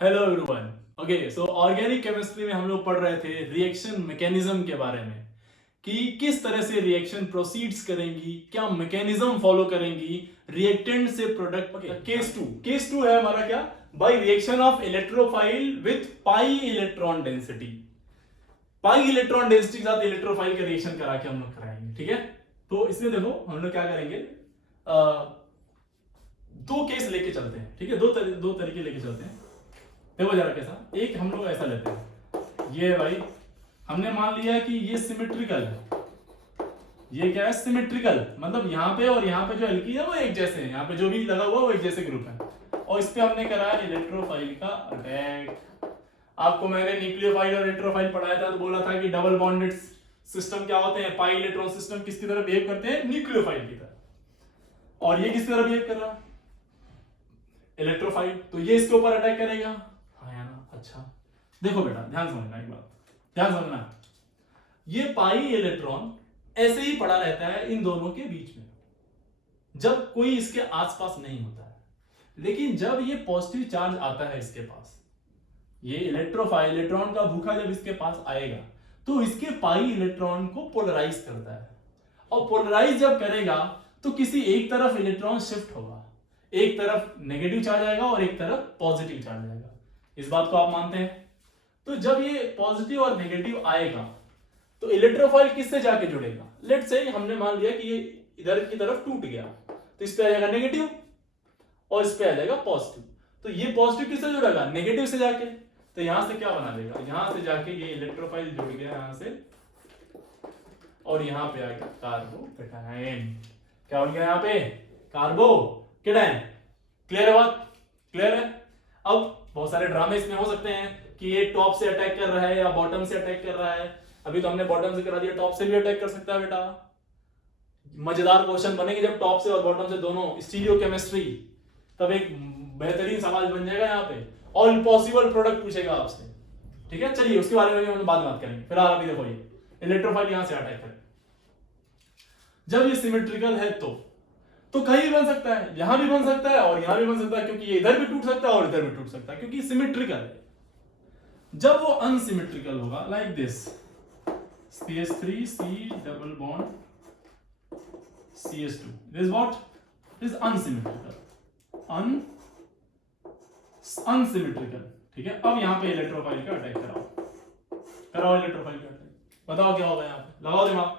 Hello everyone. Okay, सो organic chemistry में हम लोग पढ़ रहे थे रिएक्शन मैकेनिज्म के बारे में कि किस तरह से रिएक्शन प्रोसीड्स करेंगी, क्या मैकेनिज्म फॉलो करेंगी रिएक्टेंट से प्रोडक्ट। केस टू है हमारा क्या, by reaction of electrophile with pi electron density. Pi electron density के साथ इलेक्ट्रोफाइल का रिएक्शन करा के हम लोग कराएंगे। ठीक है, तो इसमें देखो हम लोग क्या करेंगे, दो केस लेके चलते हैं। ठीक है, दो तरीके लेके चलते हैं। देखो जरा कैसा, एक हम लोग ऐसा लेते हैं, ये भाई हमने मान लिया कि ये सिमेट्रिकल है। ये क्या है, सिमेट्रिकल, मतलब यहाँ पे और यहाँ पे जो एल्की है वो एक जैसे हैं, यहाँ पे जो भी लगा हुआ वो एक जैसे ग्रुप है, और इस पे हमने करा इलेक्ट्रोफाइल का अटैक। आपको मैंने न्यूक्लियोफाइल और इलेक्ट्रोफाइल पढ़ाया था, तो बोला था कि डबल बॉन्डेड सिस्टम क्या होते हैं, पाई इलेक्ट्रॉन सिस्टम किसकी तरह बिहेव करते हैं, न्यूक्लियोफाइल की तरह। और ये किस तरह बिहेव कर रहा है, इलेक्ट्रोफाइल, तो ये इसके ऊपर अटैक करेगा। हाँ या ना, अच्छा देखो बेटा ध्यान समझना, एक बात ध्यान समझना, ये पाई इलेक्ट्रॉन ऐसे ही पड़ा रहता है इन दोनों के बीच में जब कोई इसके आसपास नहीं होता है, लेकिन जब ये पॉजिटिव चार्ज आता है इसके पास, ये इलेक्ट्रोफाइल इलेक्ट्रॉन का भूखा जब इसके पास आएगा तो इसके पाई इलेक्ट्रॉन को पोलराइज करता है, और पोलराइज जब करेगा तो किसी एक तरफ इलेक्ट्रॉन शिफ्ट होगा, एक तरफ नेगेटिव चार्ज आएगा और एक तरफ पॉजिटिव चार्ज आएगा। इस बात को आप मानते हैं? तो जब ये पॉजिटिव और नेगेटिव आएगा तो इलेक्ट्रोफाइल किससे जाके जुड़ेगा, लेट से हमने मान लिया कि ये इधर की तरफ टूट गया, तो इस पे आ जाएगा नेगेटिव और इस पे आ जाएगा पॉजिटिव। तो ये पॉजिटिव किससे जुड़ेगा, नेगेटिव से जाके, तो यहां से क्या बना देगा, यहां से जाके ये इलेक्ट्रोफाइल जुड़ गया यहां से, और यहां पे आ गया कार्बोकेटायन। क्या बन गया यहाँ पे, कार्बोकेटायन। क्लियर है बात, क्लियर है? अब बहुत सारे ड्रामे इसमें हो सकते हैं कि ये टॉप से अटैक कर रहा है या बॉटम से अटैक कर रहा है। अभी तो हमने बॉटम से करा दिया, टॉप से भी अटैक कर सकता है बेटा। मजेदार क्वेश्चन बनेंगे जब टॉप से और बॉटम से दोनों स्टीरियो केमिस्ट्री, तब एक बेहतरीन सवाल बन जाएगा यहाँ पे, ऑल पॉसिबल प्रोडक्ट पूछेगा आपसे। ठीक है, चलिए उसके बारे में भी हम बाद में बात करेंगे। फिलहाल अभी देखो ये इलेक्ट्रोफाइल यहां से अटैक करे, जब ये सिमेट्रिकल है तो कहीं भी बन सकता है, यहां भी बन सकता है और यहां भी बन सकता है, क्योंकि ये इधर भी टूट सकता है और इधर भी टूट सकता है, क्योंकि सिमेट्रिकल है। जब वो अनसिमेट्रिकल होगा, like this CH3 C double bond CH2, this what is unsymmetrical, unsymmetrical. ठीक है, अब यहां पे इलेक्ट्रोफाइल का अटैक कराओ इलेक्ट्रोफाइल का अटैक, बताओ क्या होगा, यहां पे लगाओ दिमाग।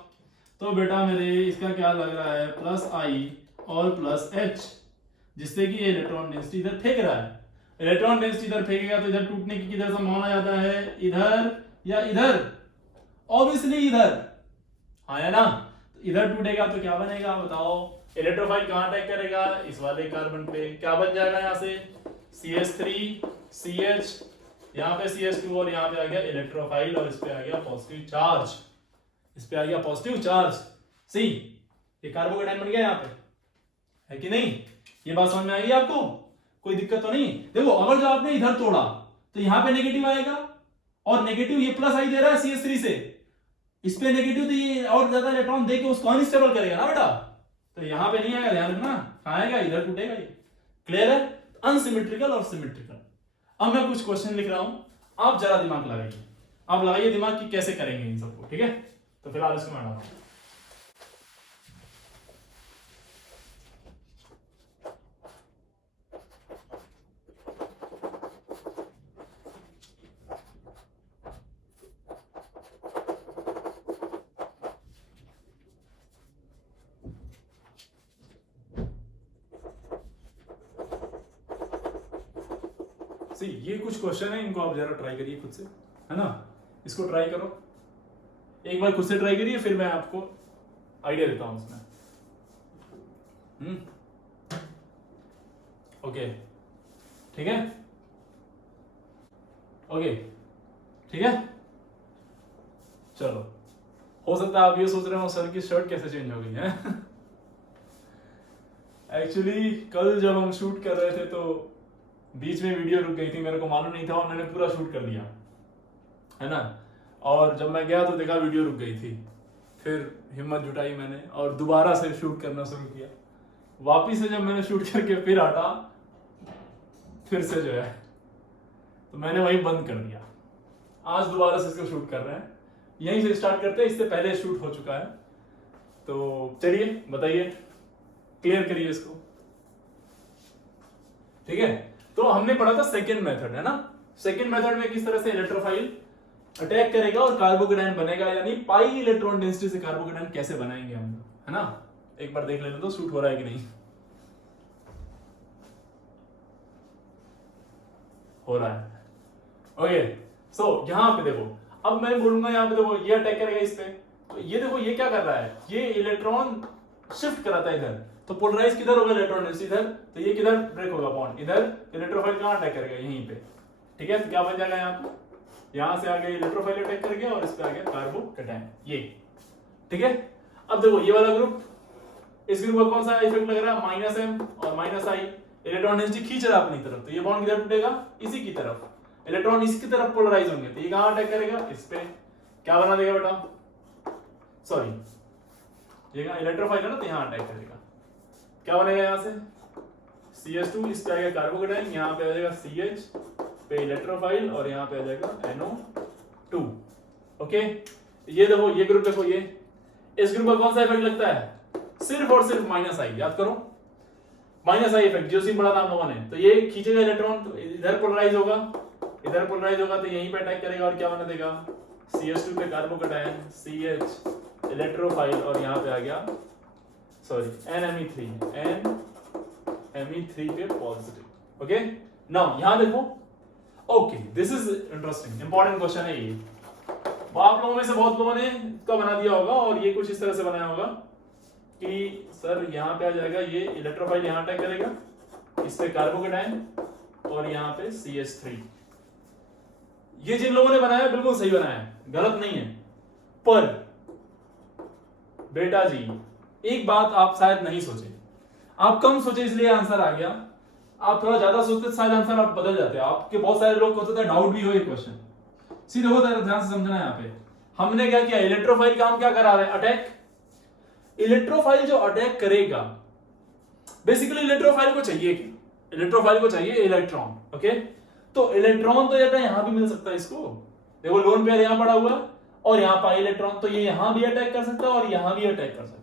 तो बेटा मेरे इसका क्या लग रहा है, प्लस आई और प्लस एच, जिससे कि इलेक्ट्रॉन डेंसिटी इधर फेंक रहा है। इलेक्ट्रॉन डेंसिटी इधर फेंकेगा तो इधर टूटने की किधर संभावना ज्यादा है, इधर या इधर, ऑब्वियसली इधर। हाँ या ना, तो इधर टूटेगा तो क्या बनेगा बताओ, इलेक्ट्रोफाइल कहां अटैक करेगा, इस वाले कार्बन पे, क्या बन जाएगा यहां से CH3 CH, यहां पे CH2 और यहां पे आ गया इलेक्ट्रोफाइल और इस पे आ गया पॉजिटिव चार्ज, इस पे आ गया पॉजिटिव चार्ज। सी, ये कार्बोकेटायन बन गया यहाँ पे, है कि नहीं? ये बात समझ में आई आपको, कोई दिक्कत तो नहीं? देखो अगर जो आपने इधर तोड़ा तो यहाँ पे नेगेटिव आएगा, और नेगेटिव ये प्लस आई दे रहा है CH3 से, इस पे नेगेटिव, तो ये और ज्यादा इलेक्ट्रॉन देके उसको अनस्टेबल करेगा ना बेटा, तो यहाँ पे नहीं आएगा, ध्यान रखना, कहाँ आएगा, इधर टूटेगा ये। क्लियर है? अनसिमेट्रिकल और सिमेट्रिकल। अब मैं कुछ क्वेश्चन लिख रहा हूं, आप जरा दिमाग लगाइए, आप लगाइए दिमाग कि कैसे करेंगे इन सबको। ठीक है, तो फिलहाल इसको मैं डालता हूं। ये कुछ क्वेश्चन है, इनको आप जरा ट्राई करिए खुद से, है ना, इसको ट्राई करो एक बार खुद से, ट्राई करिए, फिर मैं आपको आइडिया देता हूं उसमें। ओके, ठीक है, ओके, ठीक है, चलो। हो सकता है आप ये सोच रहे हो सर की शर्ट कैसे चेंज हो गई है। एक्चुअली कल जब हम शूट कर रहे थे तो बीच में वीडियो रुक गई थी, मेरे को मालूम नहीं था, और मैंने पूरा शूट कर दिया, है ना, और जब मैं गया तो देखा वीडियो रुक गई थी, फिर हिम्मत जुटाई मैंने और दोबारा से शूट करना शुरू किया। वापिस से जब मैंने शूट करके फिर हटा, फिर से जो है तो मैंने वही बंद कर दिया। आज दोबारा से इसको शूट कर रहे हैं, यहीं से स्टार्ट करते हैं, इससे पहले शूट हो चुका है। तो चलिए बताइए, क्लियर करिए इसको। ठीक है, तो हमने पढ़ा था सेकेंड मेथड, है ना। सेकेंड मेथड में किस तरह से इलेक्ट्रोफाइल अटैक करेगा और कार्बोकेटायन बनेगा, यानी पाई इलेक्ट्रॉन डेंसिटी से कार्बोकेटायन कैसे बनाएंगे हम लोग, है ना। एक बार देख लेते तो शूट हो रहा है कि नहीं। हो रहा है, ओके। सो यहां पे देखो, अब मैं बोलूंगा यहाँ पे देखो ये अटैक करेगा इस पे, तो ये देखो ये क्या कर रहा है, ये इलेक्ट्रॉन शिफ्ट कराता है इधर, तो पोलराइज किधर होगा इलेक्ट्रॉन इधर, तो ये किधर ब्रेक होगा बॉन्ड इधर, इलेक्ट्रोफाइल कहां अटैक करेगा यहीं पे। ठीक है, तो क्या बन जाएगा यहाँ पे, यहां से आगे इलेक्ट्रोफाइल अटैक कर गया और इस पे आ गया कार्बोकेटायन, ये। ठीक है, अब देखो ये वाला ग्रुप, इस ग्रुप का कौन सा इफेक्ट लग रहा है, -m और -I, इलेक्ट्रॉन डेंसिटी खींच रहा है अपनी तरफ, तो ये बॉन्ड किधर टूटेगा, इसी की तरफ, इलेक्ट्रॉन इसकी तरफ पोलराइज होंगे, तो ये कहां अटैक करेगा, इस पे। क्या बना देगा बेटा, सॉरी ये कहां इलेक्ट्रोफाइल है ना, तो यहां अटैक करेगा। क्या बनेगा यहां से, CH2, इस पे आ गया कार्बोकेटायन, यहां पे आ जाएगा CH पे इलेक्ट्रोफाइल और यहां पे आ जाएगा NO2। ओके, ये देखो ये ग्रुप देखो, ये इस ग्रुप का कौन सा इफेक्ट लगता है, सिर्फ और सिर्फ -I, याद करो -I इफेक्ट जो सी पढ़ा था हम लोगों ने। तो ये खींचेगा इलेक्ट्रॉन, तो इधर पोलराइज होगा, इधर पोलराइज होगा, तो यहीं पे अटैक करेगा और क्या बना देगा, CH2 पे कार्बोकेटायन, CH इलेक्ट्रोफाइल और यहां पे आ गया सॉरी NMe3, NMe3 पे पॉजिटिव। ओके, नाउ यहां देखो, okay this is interesting, important question है ये। आप लोगों में से बहुत लोगों ने इसका बना दिया होगा, और ये कुछ इस तरह से बनाया होगा कि सर यहाँ पे आ जाएगा, ये इलेक्ट्रोफाइल यहाँ अटैक करेगा, इस पे कार्बोकेटायन और यहाँ पे CH3। ये जिन लोगों ने बनाया बिल्कुल सही बनाया है, गलत नहीं है। पर बेटा जी एक बात आप शायद नहीं सोचे, आप कम सोचे इसलिए आंसर आ गया, आप थोड़ा ज्यादा सोचते शायद आंसर आप बदल जाते। आपके बहुत सारे लोग होते थे डाउट भी हो ये क्वेश्चन, सीधे होता है, ध्यान से समझना। यहाँ पे हमने क्या किया, इलेक्ट्रोफाइल का हम क्या करा रहे हैं, अटैक। इलेक्ट्रोफाइल जो अटैक करेगा, बेसिकली इलेक्ट्रोफाइल को चाहिए क्या, इलेक्ट्रोफाइल को चाहिए इलेक्ट्रॉन। ओके, तो इलेक्ट्रॉन तो यहां भी मिल सकता है इसको, देखो लोन पेयर यहां पड़ा हुआ और यहां पाई इलेक्ट्रॉन, तो ये यहां भी अटैक कर सकता है और यहां भी अटैक कर सकता है।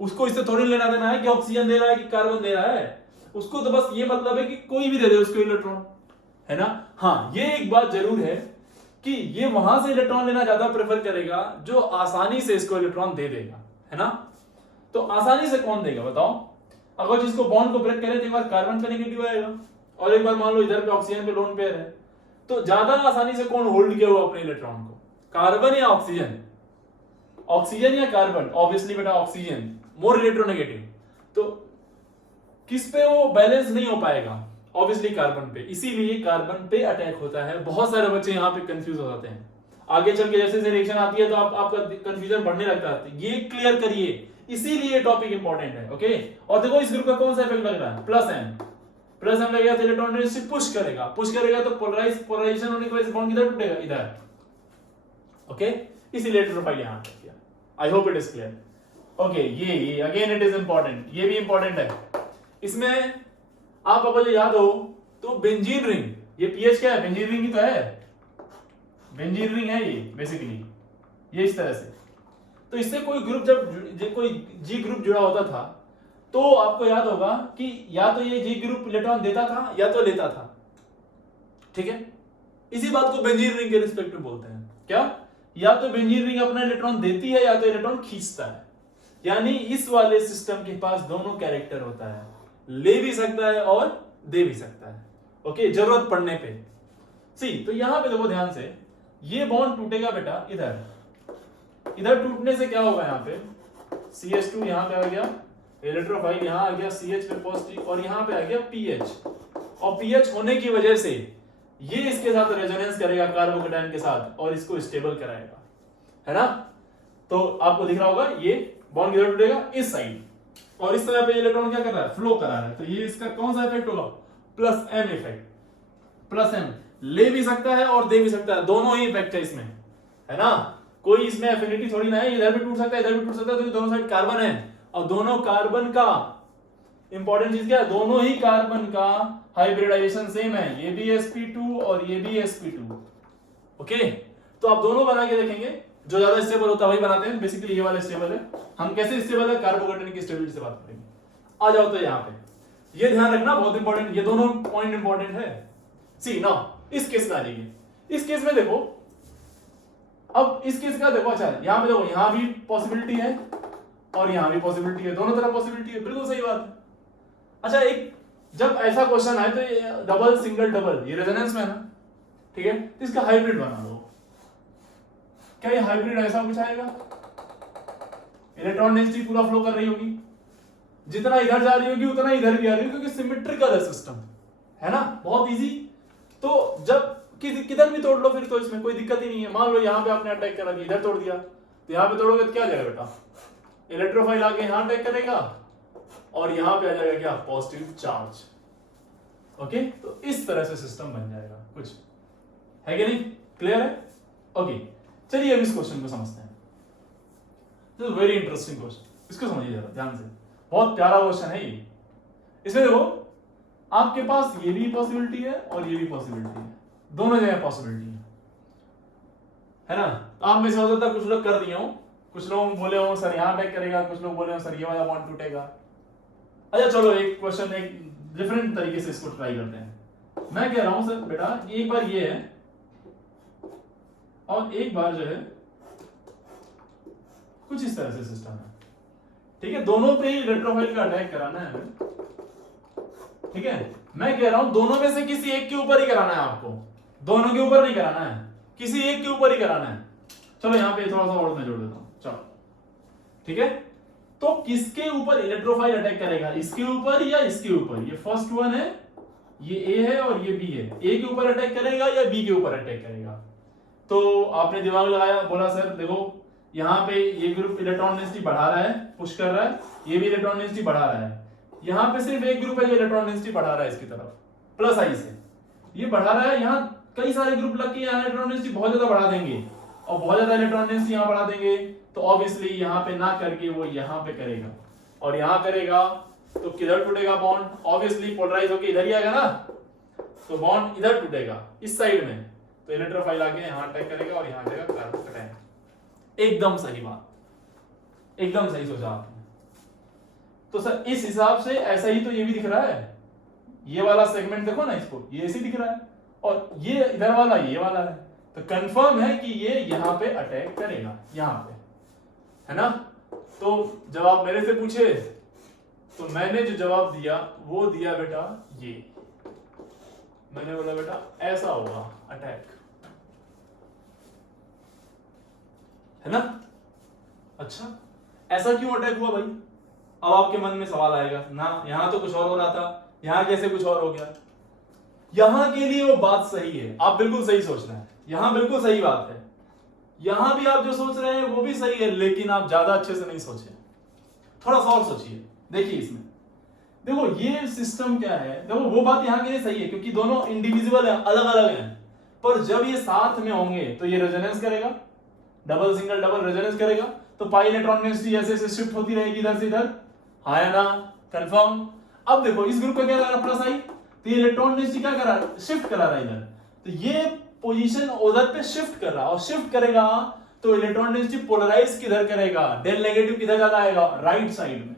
उसको इससे थोड़ी लेना देना है कि ऑक्सीजन दे रहा है कि कार्बन दे रहा है, उसको तो बस ये मतलब है कि कोई भी दे दे उसको इलेक्ट्रॉन, है ना। हाँ, ये एक बात जरूर है कि ये वहां से इलेक्ट्रॉन लेना ज्यादा प्रेफर करेगा जो आसानी से इसको इलेक्ट्रॉन दे देगा, है ना। तो आसानी से कौन देगा बताओ, अगर जिसको बॉन्ड को ब्रेक करे तो एक बार कार्बन पे नेगेटिव आएगा और एक बार मान लो इधर पे ऑक्सीजन पे लोन पेयर है, तो ज्यादा आसानी से कौन होल्ड किया हुआ अपने इलेक्ट्रॉन को, कार्बन या ऑक्सीजन, ऑक्सीजन या कार्बन, ऑब्वियसली बेटा ऑक्सीजन, मोर इलेक्ट्रोनेगेटिव, तो किस पे वो बैलेंस नहीं हो पाएगा, ऑब्वियसली कार्बन पे, इसीलिए कार्बन पे अटैक होता है। बहुत सारे बच्चे यहाँ पे कंफ्यूज हो जाते हैं, आगे चल के जैसे जैसे रिएक्शन आती है तो आपका कंफ्यूजन बढ़ने लगता है, ये क्लियर करिए, इसीलिए टॉपिक इंपॉर्टेंट है। ओके, और देखो इस ग्रुप का कौन सा इफेक्ट लग रहा है, प्लस एम लगेगा तो इलेक्ट्रॉन डेंसिटी पुश करेगा तो पोलराइजेशन होने की वजह से बॉन्ड किधर टूटेगा, इधर। ओके, इसीलिए इलेक्ट्रोफाइल यहां पे किया। I hope it is clear. Okay, ये अगेन इट इज इंपॉर्टेंट, ये भी इंपॉर्टेंट है। इसमें आप अगर याद हो तो बेंजीन रिंग, ये पीएच क्या है, बेंजीन रिंग ही तो है, बेंजीन रिंग है ये बेसिकली, ये इस तरह से। तो इससे कोई ग्रुप जब कोई जी ग्रुप जुड़ा होता था तो आपको याद होगा कि या तो ये जी ग्रुप इलेक्ट्रॉन देता था या तो लेता था, ठीक है। इसी बात को बेंजीन रिंग के रिस्पेक्ट में बोलते हैं, क्या, या तो बेंजीन रिंग अपना इलेक्ट्रॉन देती है या तो इलेक्ट्रॉन खींचता है, यानी इस वाले सिस्टम के पास दोनों कैरेक्टर होता है, ले भी सकता है और दे भी सकता है। ओके, जरूरत पड़ने पे। सी, तो यहां पे देखो ध्यान से, ये बॉन्ड टूटेगा बेटा इधर टूटने से क्या होगा, यहाँ पे CH2 यहाँ पे आ गया, इलेक्ट्रोफाइल यहाँ आ गया, CH पे पॉजिटिव और यहाँ पे आ गया PH, और PH होने की वजह से ये इसके साथ रेजोनेंस करेगा कार्बोकेटायन के साथ और इसको स्टेबल कराएगा, है ना। तो आपको दिख रहा होगा ये बॉन्ड किधर टूटेगा, इस साइड, और इस तरह पे इलेक्ट्रॉन क्या कर रहा है, फ्लो करा रहा है, तो ये इसका कौन सा इफेक्ट होगा, +m इफेक्ट, +m ले भी सकता है और दे भी सकता है, दोनों ही इफेक्ट है इसमें, है ना। कोई इसमें एफिनिटी थोड़ी ना है, इधर भी टूट सकता है इधर भी टूट सकता है, तो दोनों साइड कार्बन है और दोनों कार्बन का इंपॉर्टेंट चीज क्या है, दोनों ही कार्बन का हाइब्रिडाइजेशन सेम है, ये भी sp2 और ये भी sp2। ओके, तो आप दोनों बना के देखेंगे, जो ज्यादा स्टेबल होता है वही बनाते हैं। बेसिकली ये वाला स्टेबल है, हम कैसे स्टेबल है, कार्बोकेटायन की स्टेबिलिटी से बात करेंगे। आ जाओ तो यहाँ पे ये ध्यान रखना, बहुत इंपॉर्टेंट, ये दोनों पॉइंट इंपॉर्टेंट है। सी ना, इस केस में आ जाइए, इस केस में देखो, अब इस केस का देखो, अच्छा यहाँ पे देखो, यहाँ भी पॉसिबिलिटी है और यहाँ भी पॉसिबिलिटी है, दोनों तरफ पॉसिबिलिटी है, बिल्कुल सही बात है। अच्छा, एक जब ऐसा क्वेश्चन आए तो ये डबल सिंगल डबल ये रेजोनेंस में है ना, ठीक है, तो इसका हाइब्रिड बना दो। क्या ये हाइब्रिड ऐसा कुछ आएगा, इलेक्ट्रॉन डेंसिटी पूरा फ्लो कर रही होगी, जितना इधर जा रही होगी उतना इधर भी आ रही होगी, क्योंकि सिमेट्रिकल है सिस्टम, है ना, बहुत इजी। तो जब किधर भी तोड़ लो फिर तो इसमें कोई दिक्कत ही नहीं है। मान लो यहाँ पे आपने अटैक करा दिया, इधर तोड़ दिया, तो यहाँ पे तोड़ोगे तो क्या जाएगा बेटा, इलेक्ट्रोफाइल आके यहाँ अटैक करेगा और यहाँ पे आ जाएगा क्या, पॉजिटिव चार्ज। ओके, तो इस तरह से सिस्टम बन जाएगा, कुछ है कि नहीं, क्लियर है? ओके, चलिए अब इस क्वेश्चन को समझते हैं। This is very interesting question, इसको समझिए जरा ध्यान से, बहुत प्यारा क्वेश्चन है ये। इसमें देखो, आपके पास ये भी पॉसिबिलिटी है और ये भी पॉसिबिलिटी है, दोनों जगह पॉसिबिलिटी है ना। तो आप में से हो सकता है कुछ लोग कर दिए हो, कुछ लोग बोले हो सर यहाँ अटैक करेगा, कुछ लोग बोले हो सर ये वाला बॉन्ड टूटेगा। अच्छा चलो, एक क्वेश्चन एक डिफरेंट तरीके से इसको ट्राई करते हैं। मैं कह रहा हूं सर बेटा, एक बार ये है और एक बार जो है कुछ इस तरह से सिस्टम है, ठीक है, दोनों पे ही इलेक्ट्रोफाइल का अटैक कराना है हमें, ठीक है। मैं कह रहा हूं दोनों में से किसी एक के ऊपर ही कराना है आपको, दोनों के ऊपर नहीं कराना है, किसी एक के ऊपर ही कराना है। चलो यहाँ पे थोड़ा सा और मैं जोड़ देता हूं, चलो ठीक है। तो किसके ऊपर इलेक्ट्रोफाइल अटैक करेगा, इसके ऊपर या इसके ऊपर? ये फर्स्ट वन है, ये ए है और ये बी है, ए के ऊपर अटैक करेगा या बी के ऊपर अटैक करेगा? तो आपने दिमाग लगाया, बोला सर देखो यहाँ पे ये ग्रुप इलेक्ट्रॉन डेंसिटी बढ़ा रहा है, पुश कर रहा है, ये भी इलेक्ट्रॉन डेंसिटी बढ़ा रहा है, यहाँ पे सिर्फ एक ग्रुप है जो इलेक्ट्रॉन डेंसिटी बढ़ा रहा है इसकी तरफ, प्लस आई से ये बढ़ा रहा है, यहाँ कई सारे ग्रुप लग के यहाँ इलेक्ट्रॉन डेंसिटी बहुत ज्यादा बढ़ा देंगे और बहुत ज्यादा इलेक्ट्रॉन डेंसिटी यहाँ बढ़ा देंगे, तो ऑब्वियसली यहाँ पे ना करके वो यहाँ पे करेगा और यहाँ करेगा तो किधर टूटेगा बॉन्ड? ऑब्वियसली पोलराइज होके इधर ही आएगा ना, तो बॉन्ड इधर टूटेगा इस साइड में, तो इलेक्ट्रोफाइल आके यहाँ अटैक करेगा और यहाँ जाएगा कार्बोकेटायन। एकदम सही बात, एकदम सही सोचा आपने। तो सर इस हिसाब से ऐसा ही तो ये भी दिख रहा है, ये वाला सेगमेंट देखो ना, इसको ये ऐसे दिख रहा है और ये इधर वाला ये वाला है, तो कंफर्म है कि ये यहाँ पे अटैक करेगा, यहाँ पे, है ना। तो जब आप मेरे से पूछे तो मैंने जो जवाब दिया वो दिया बेटा ये, मैंने बोला बेटा ऐसा होगा अटैक, है ना। अच्छा ऐसा क्यों अटैक हुआ भाई? अब आपके मन में सवाल आएगा ना, यहां तो कुछ और हो रहा था, यहां कैसे कुछ और हो गया? यहां के लिए वो बात सही है, आप बिल्कुल सही सोच रहे हैं, यहां बिल्कुल सही बात है, यहां भी आप जो सोच रहे हैं वो भी सही है, लेकिन आप ज्यादा अच्छे से नहीं सोचे, थोड़ा सा और सोचिए। देखिए इसमें देखो ये सिस्टम क्या है, देखो वो बात यहां के लिए सही है क्योंकि दोनों इंडिविजुअल है, अलग अलग हैं, पर जब ये साथ में होंगे तो ये रेजोनेंस करेगा, डबल सिंगल डबल रेजोनेंस करेगा, तो पाई इलेक्ट्रॉन डेंसिटी ऐसे ऐसे शिफ्ट होती रहेगी इधर से इधर, हाँ ना, कंफर्म। अब देखो इस ग्रुप का क्या करा, प्लस आई, तो ये इलेक्ट्रॉन डेंसिटी क्या करा, शिफ्ट करा रहा है इधर, तो ये पोजीशन उधर पे शिफ्ट कर रहा है और शिफ्ट करेगा तो इलेक्ट्रॉन डेंसिटी पोलराइज किधर करेगा, डेल नेगेटिव किधर ज्यादा आएगा, राइट साइड में,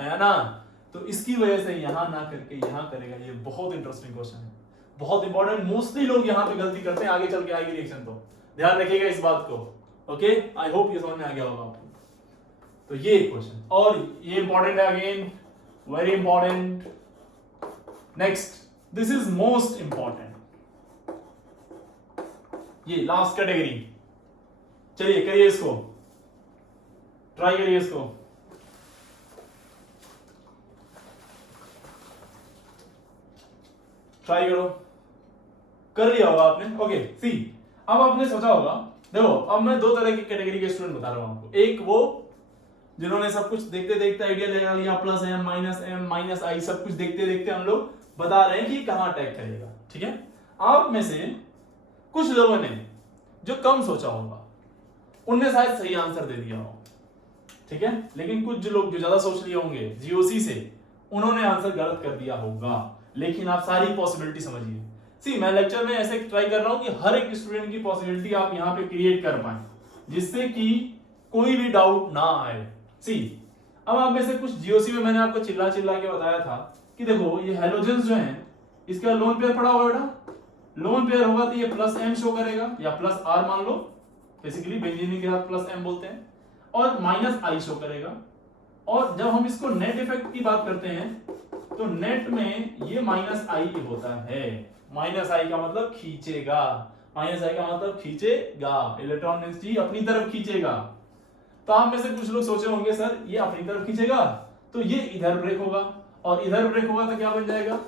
है ना। तो इसकी वजह से यहां ना करके यहां करेगा। ये बहुत इंटरेस्टिंग क्वेश्चन है, बहुत इंपॉर्टेंट, मोस्टली लोग यहां पे गलती करते हैं, आगे चल के आएगी रिएक्शन, तो ध्यान रखिएगा इस बात को। ओके, आई होप ये समझ में आ गया होगा आपको। तो ये क्वेश्चन, और ये इंपॉर्टेंट है again, very important. Next, this is most important, ये लास्ट कैटेगरी। चलिए करिए इसको, ट्राई करिए इसको। ट्राई करो, कर लिया होगा आपने। ओके सी, अब आपने सोचा होगा, देखो अब मैं दो तरह की कैटेगरी के स्टूडेंट बता रहा हूं आपको। एक वो जिन्होंने सब कुछ देखते देखते आइडिया लगा लिया, प्लस एम माइनस आई सब कुछ देखते देखते हम लोग बता रहे हैं कि कहां अटैक करेगा, ठीक है। आप में से कुछ लोगों ने जो कम सोचा होगा उनने शायद सही आंसर दे दिया हो, ठीक है, लेकिन कुछ जो लोग जो ज्यादा सोच लिए होंगे जीओसी से, उन्होंने आंसर गलत कर दिया होगा, लेकिन आप सारी पॉसिबिलिटी समझिए। सी मैं लेक्चर में ऐसे ट्राई कर रहा हूं कि हर एक स्टूडेंट की पॉसिबिलिटी आप यहां पे क्रिएट कर पाए, जिससे कि कोई भी डाउट ना आए। सी अब आप में से कुछ जीओसी में मैंने आपको चिल्ला चिल्ला के बताया था कि देखो ये हेलोजेंस जो हैं, इसका लोन पेयर पड़ा होगा बेटा, लोन पेयर होगा तो ये प्लस एम शो करेगा या प्लस आर मान लो, बेसिकली बेंजीन के साथ प्लस एम बोलते हैं, और माइनस आई शो करेगा। और जब हम इसको नेट इफेक्ट की बात करते हैं तो नेट में ये माइनस आई होता है। माइनस आई का मतलब खींचेगा, माइनस आई का मतलब खींचेगा, इलेक्ट्रॉन डेंसिटी अपनी तरफ खींचेगा। तो आप में से कुछ लोग सोचे होंगे सर ये अपनी तरफ खींचेगा तो ये इधर ब्रेक होगा, और इधर ब्रेक होगा तो क्या बन जाएगा,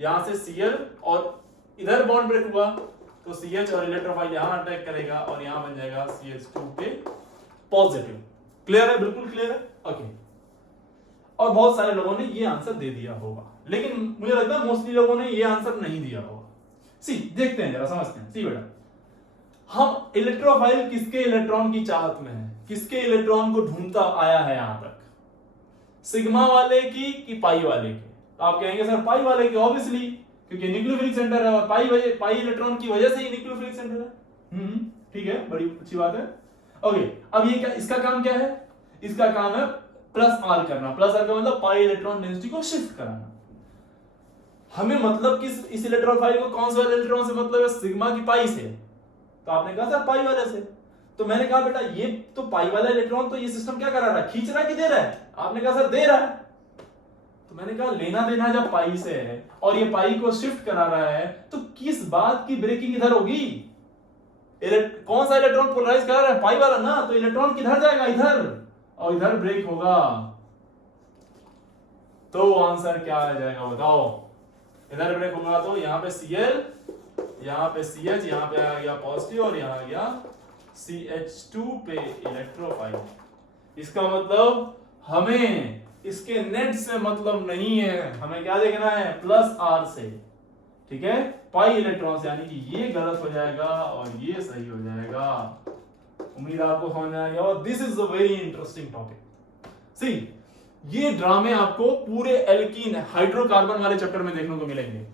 यहां से Cl और इधर बॉन्ड ब्रेक हुआ तो CH और इलेक्ट्रोफाइल यहां अटैक करेगा और यहां बन जाएगा CH2 पे पॉजिटिव। क्लियर है, बिल्कुल क्लियर है, ओके। और बहुत सारे लोगों ने ये आंसर दे दिया होगा, लेकिन मुझे लगता है मोस्टली लोगों ने ये आंसर नहीं दिया होगा। सी देखते हैं, जरा समझते हैं। सी बेटा, हम इलेक्ट्रोफाइल किसके इलेक्ट्रॉन की चाहत में है, किसके इलेक्ट्रॉन को ढूंढता आया है यहां तक, सिग्मा वाले की कि पाई वाले की? तो आप कहेंगे सर पाई वाले की, ऑब्वियसली, क्योंकि न्यूक्लियोफिलिक सेंटर है और पाई इलेक्ट्रॉन की वजह से ही न्यूक्लियोफिलिक सेंटर है। ठीक है, बड़ी अच्छी बात है। ओके, अब ये क्या, इसका काम क्या है? इसका काम है प्लस आर करना। प्लस आर का मतलब पाई इलेक्ट्रॉन डेंसिटी को शिफ्ट कराना। हमें मतलब किस, इस इलेक्ट्रोफाइल को कौन सा इलेक्ट्रॉन से मतलब है? सिग्मा की पाई से। तो आपने कहा सर पाई वाले से, तो मैंने कहा बेटा ये तो पाई वाला इलेक्ट्रॉन, तो ये सिस्टम क्या कर रहा है, खींच रहा है कि दे रहा है? आपने कहा सर दे रहा है। तो मैंने कहा लेना देना जब पाई से है और ये पाई को शिफ्ट करा रहा है, तो किस बात की ब्रेकिंग इधर होगी? कौन सा इलेक्ट्रॉन पोलराइज करा रहा है? पाई वाला ना, तो इलेक्ट्रॉन किधर जाएगा? इधर, और इधर ब्रेक होगा। तो आंसर क्या आ जाएगा बताओ? इधर ब्रेक होगा तो यहाँ पे Cl, यहाँ पे CH, यहाँ पे आ गया पॉजिटिव और यहाँ आ गया CH2 पे इलेक्ट्रोफाइल। इसका मतलब हमें इसके नेट से मतलब नहीं है, हमें क्या देखना है? प्लस आर से। ठीक है, पाई इलेक्ट्रॉन से, यानी कि ये गलत हो जाएगा और ये सही हो जाएगा। उम्मीद आपको समझ में आ गया। और this is a very interesting topic. सी ये ड्रामे आपको पूरे एल्कीन हाइड्रोकार्बन वाले चैप्टर में देखने को मिलेंगे।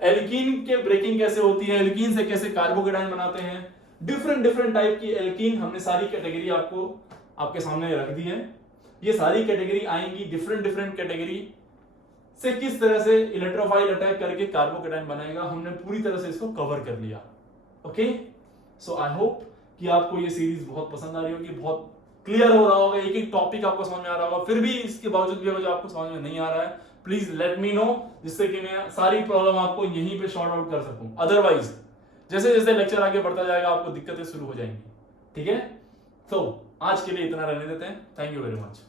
एल्कीन के ब्रेकिंग कैसे होती है, एल्कीन से कैसे कार्बोकेटाइन बनाते हैं, डिफरेंट टाइप की एल्कीन, हमने सारी कैटेगरी आपको आपके सामने रख दी है। ये सारी कैटेगरी आएंगी, डिफरेंट कैटेगरी से किस तरह से इलेक्ट्रोफाइल अटैक करके कार्बोकेटाइन बनाएगा, हमने पूरी तरह से इसको कवर कर लिया। ओके, सो आई होप कि आपको ये सीरीज बहुत पसंद आ रही होगी, बहुत क्लियर हो रहा होगा, एक एक टॉपिक आपको समझ में आ रहा होगा। फिर भी इसके बावजूद भी अगर आपको समझ में नहीं आ रहा है, प्लीज लेट मी नो, जिससे कि मैं सारी प्रॉब्लम आपको यहीं पे शॉर्ट आउट कर सकूं। अदरवाइज जैसे जैसे लेक्चर आगे बढ़ता जाएगा आपको दिक्कतें शुरू हो जाएंगी। ठीक है, तो आज के लिए इतना रहने देते हैं। Thank you very much.